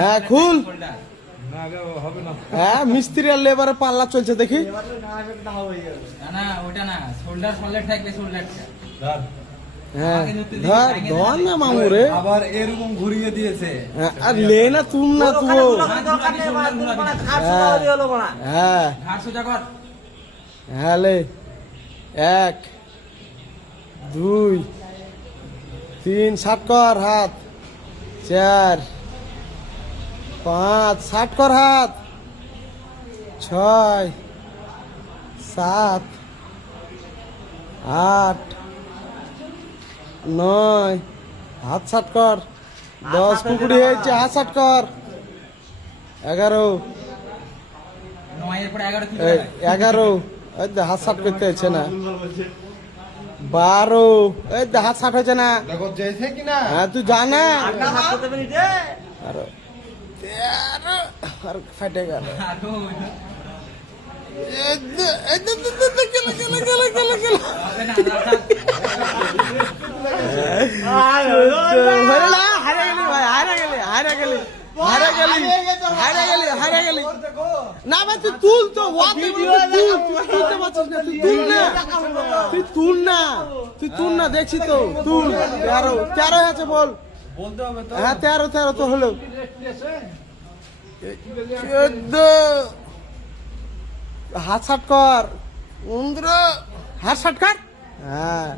হ্যাঁ খুল। হ্যাঁ মিস্ত্রি আর লেবারের পাল্লা চলছে দেখি। হ্যাঁ ধর ধর না মামু রে, আবার এরকম ঘুরিয়ে দিয়েছে। আর লে না তুম না তুও। হ্যাঁ হ্যাঁ লে 1 2 3 60 কর হাত, 4 5 60 কর হাত, 6 7 8 9 হাত 60 কর, 10 কুকুরি হয়েছে হাত 60 কর, 11 11 এই তো হাত 60 করতে হচ্ছে না, 12 এই তো হাত 60 হয়েছে না, দেখো যেছে কিনা। হ্যাঁ তুই জানা আর 13 আর ফাটে গেল। না ভাই তুই তুল তো, তুই তুল না দেখছি তো, তুল 13 আছে বল। বলতে হবে তো। হ্যাঁ 13 তো হলো, 14 হাত 60 কর, 15 হাত 60 কর। হ্যাঁ